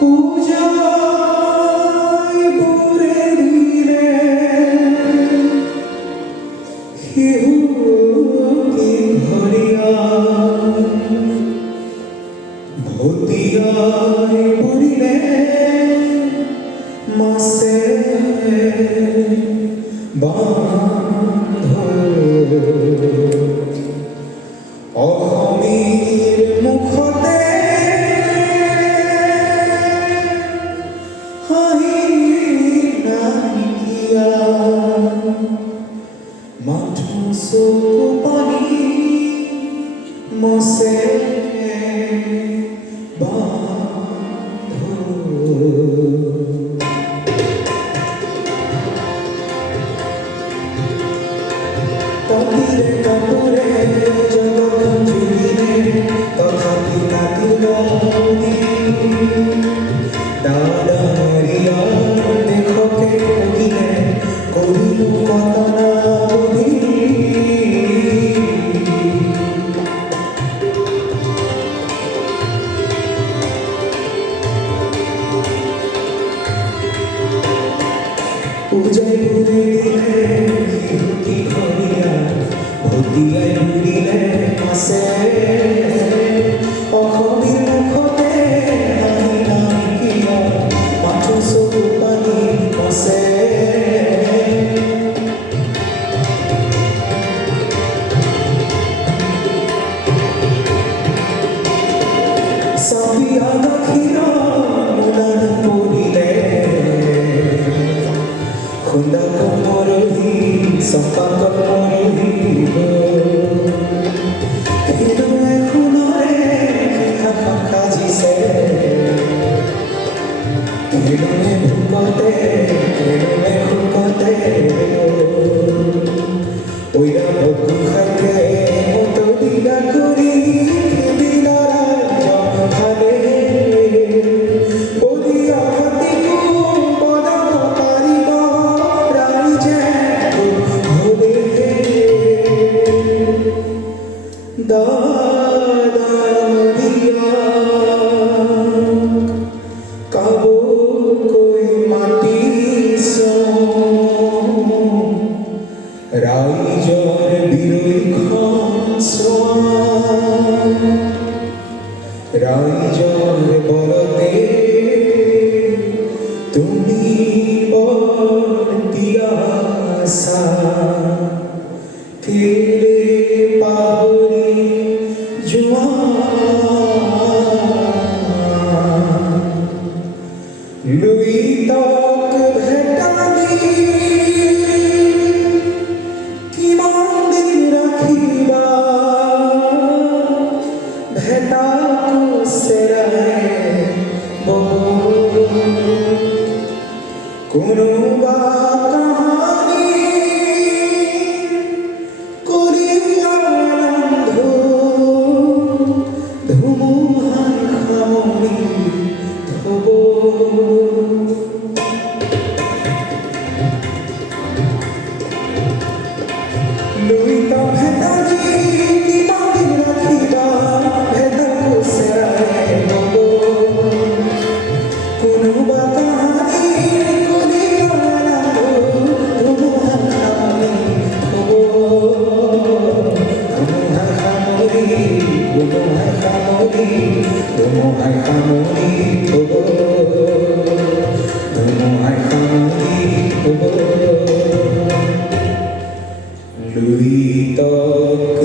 পূজায় পুরে দিলে কেহু কি ধরিয়া ভতিয়ায় পুরিলে মাসে বান্ধ অসমীর মুখতে হাঁহি নাইকিয়া মাথো চকু পানী মছে বান্ধ কাপুরে কাপুরে জগৎ জুড়িলে তথাপি কাটিল দাদারিয়া দেখকে কহিলে কহিল কতনা বুদ্ধি পূজায় পুরে দিলে কি ঘরিয়া ভতিয়ায় পুরিলে মাসে অসমীর মুখতে হাঁহি নাইকিয়া মাথো চকু পানী মছে চাপিয়া গাখীৰ মোলাত পৰিলে খুন্দা কমৰহি চপা কমৰহি এখোনৰে সাজিছে ভোকতে ওইরা বকু খাকে মতো দিলা কৰি দিলা ভালে বলিয়া হাতিকো বনাব পাৰিব ৰাইজে ভোলে দাদাৰিয়া কাবুকৈ মাতিছ ৰাইজৰ বিৰৈখন ৰাইজৰ বলতে তুমি দিয়াছা কেলে পাহৰি যোৱা লুইতক ভেটালি কিমান দিন ৰাখিবা ভেটাকো চেৰাই কোনোবা কাহানি কৰিয়া ৰান্ধো ধুমুহাই সামৰি থব লুইতা ভেটালি কিমান দিন ৰাখিবা ভেটাকো চেৰাই ল'ব কোনোবা কাহানি কৰিয়া ৰান্ধো ধুমুহাই সামৰি থব ধুমুহাই সামৰি থব ধুমুহাই সামৰি থব লুইতক